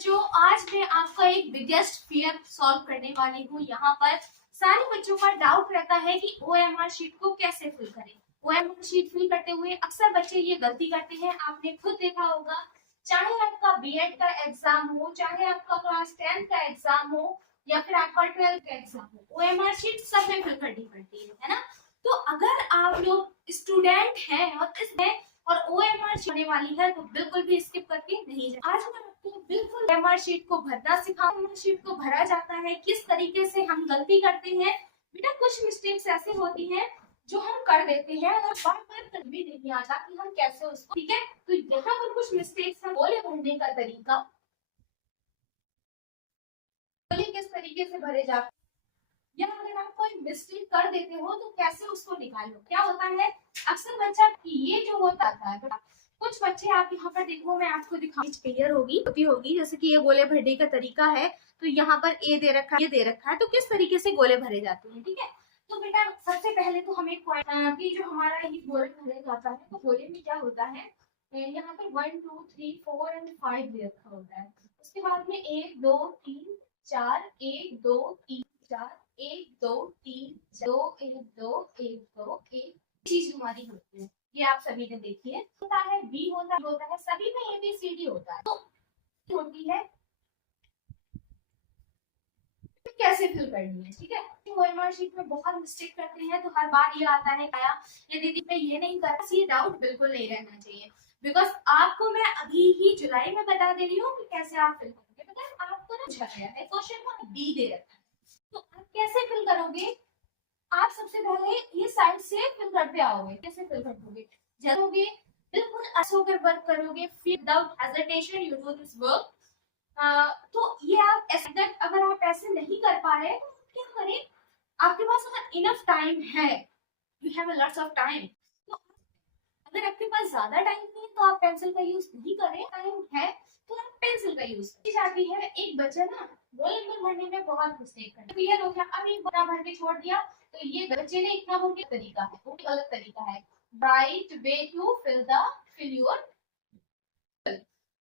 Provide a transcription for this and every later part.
बच्चों, आज मैं आपका एक बिगेस्ट फियर सॉल्व करने वाली हूँ। यहाँ पर सारे बच्चों का डाउट रहता है कि ओएमआर शीट को कैसे फिल करें। ओएमआर शीट फिल करते हुए अक्सर बच्चे ये गलती करते हैं, आपने खुद देखा होगा। चाहे आपका बीएड का एग्जाम हो, चाहे आपका क्लास 10 का एग्जाम हो, या फिर आपका 12th का एग्जाम हो, ओएमआर शीट सब में फिल करनी पड़ती है ना। तो अगर आप लोग स्टूडेंट हैं और इसमें और ओएमआर होने वाली है तो बिल्कुल भी स्किप करके नहीं जाए। आज मैं आपको बिल्कुल ओएमआर शीट को भरना सिखाऊंगा। शीट को भरा जाता है, किस तरीके से हम गलती करते हैं। बेटा कुछ मिस्टेक्स ऐसे होती हैं जो हम कर देते हैं और बार बार कर भी नहीं आता कि हम कैसे उसको, ठीक है। तो यहाँ पर कुछ मिस्टेक्स है। गोले भरने का तरीका, गोले किस तरीके से भरे जाते हैं, या अगर आप कोई मिस्टेक कर देते हो तो कैसे उसको निकालो। क्या होता है अक्सर बच्चा ये जो होता है, कुछ बच्चे आप यहाँ पर देखो, मैं आपको दिखाऊं, क्लियर होगी जैसे कि ये गोले भरने का तरीका है। तो यहाँ पर ए दे रखा है, ये दे रखा है, तो किस तरीके से गोले भरे जाते हैं, ठीक है। तो बेटा सबसे पहले तो हमें कि जो हमारा ये गोले भरे जाता है, तो गोले में क्या होता है, यहाँ पर 1 2 3 4 एंड 5 दे रखा होता है। उसके बाद में 1 2 3 4, 1 2 3 4, 1 2 3 2 1 2 1 2 1 चीज हमारी होती है। ये आप सभी ने देखी है। होता है बी होता है, सभी में ABCD होता है। तो होती है कैसे फिल करनी है, ठीक है। ओएमआर शीट में बहुत मिस्टेक करते हैं, तो हर बार ये आता है आया ये दीदी मैं ये नहीं कर, ये डाउट बिल्कुल नहीं रहना चाहिए। बिकॉज आपको मैं अभी ही जुलाई में बता दे रही हूँ कि कैसे आप फिल करोगे। पता है आपको ना पूछा गया है, क्वेश्चन को बी दे रखा है, तो आप कैसे फिल करोगे। आप सबसे पहले ये साइड से फिल करते आओगे। कैसे फिल करोगे, जलोगे बिल्कुल असोकर वर्क करोगे, without hesitation you do this work. तो ये आप ऐसे, अगर आप ऐसे नहीं कर पा रहे तो क्या करें, आपके पास अगर इनफ टाइम है, you have a lots of time, तो अगर आपके पास ज्यादा टाइम नहीं है तो आप पेंसिल का यूज नहीं करें। टाइम है तो आप पेंसिल का यूज की जाती है। एक बच्चा ना रोल नंबर भरने में बहुत मिस्टेक करता है। क्लियर हो गया, अब एक बड़ा भर के छोड़ दिया, तो ये बच्चे ने इतना भर के तरीका है, वो गलत तरीका है। Right way to fill your,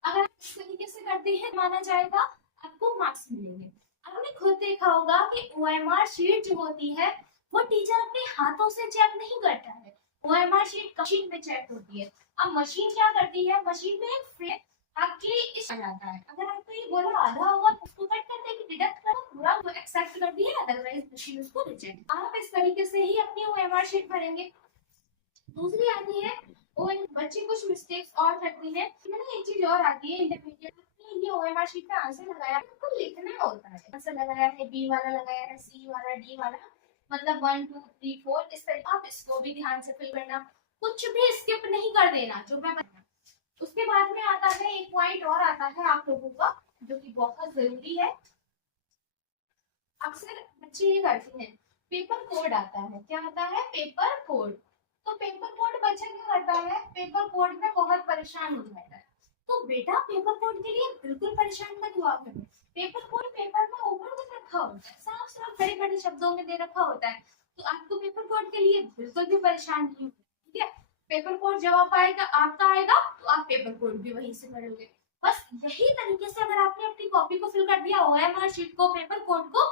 अगर आप इस तरीके से करते हैं माना जाएगा, आपको मार्क्स मिलेंगे। आपने खुद देखा होगा कि ओएमआर शीट जो होती है वो टीचर अपने हाथों से चेक नहीं करता है। ओएमआर शीट मशीन में चेक होती है। अब मशीन क्या करती है, मशीन में एक फ्रेम आपके इस आ जाता है। अगर आपको ये बोला आधा होगा तो उसको कट कर देगी, डिडक्ट करो, पूरा वो एक्सेप्ट कर दिया, अदरवाइज मशीन उसको रिजेक्ट। आप इस तरीके से ही अपनी ओएमआर शीट भरेंगे। दूसरी आती है और बच्चे कुछ मिस्टेक्स और करते हैं। मैंने एक चीज और आती है इंटरमीडिएट में, ये ओएमआर शीट पे आंसर लगाया है, आपको लिखना होता है। आंसर लगाया है, बी वाला लगाया है, सी वाला, डी वाला, मतलब 1 2 3 4 इस तरह। आप इसको भी ध्यान से फिल करना, कुछ भी स्किप नहीं कर देना जो मैं बताऊं। उसके बाद में आता है एक पॉइंट और आता है आप लोगों का, जो कि बहुत जरूरी है। अक्सर बच्चे ये करते हैं, पेपर कोड आता है। क्या आता है, पेपर कोड। तो पेपर कोड बच्चा क्या करता है, पेपर कोड में बहुत परेशान हो जाता है। तो बेटा पेपर कोड के लिए बिल्कुल परेशान मत हुआ करो। पेपर कोड पेपर में ऊपर में रखा होता है, साफ साफ बड़े बड़े शब्दों में दे रखा होता है। तो आपको पेपर कोड के लिए बिल्कुल भी परेशान नहीं होना, ठीक है। पेपर कोड जब आप आएगा, आपका आएगा, तो आप पेपर कोड भी वहीं से भरोगे। बस यही तरीके से अगर आपने अपनी कॉपी को फिल कर दिया, ओएमआर शीट को, पेपर कोड को,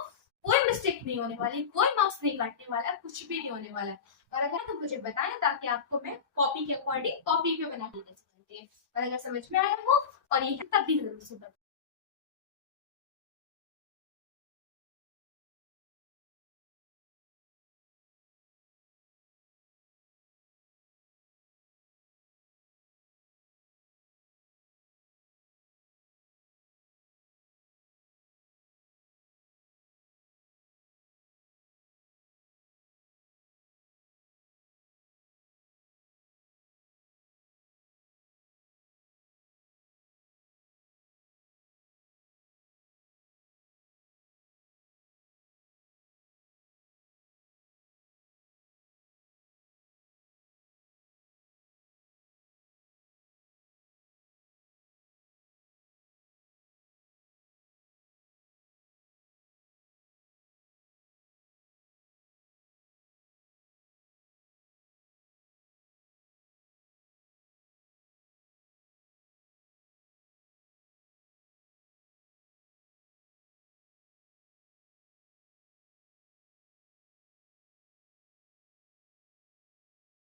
कोई मिस्टेक नहीं होने वाली, कोई मार्क्स नहीं काटने वाला, कुछ भी नहीं होने वाला। और अगर तो मुझे बताएं, ताकि आपको मैं कॉपी के अकॉर्डिंग कॉपी पे बना के दे सकती हूँ। और अगर समझ में आया हो और ये तब भी जरूर से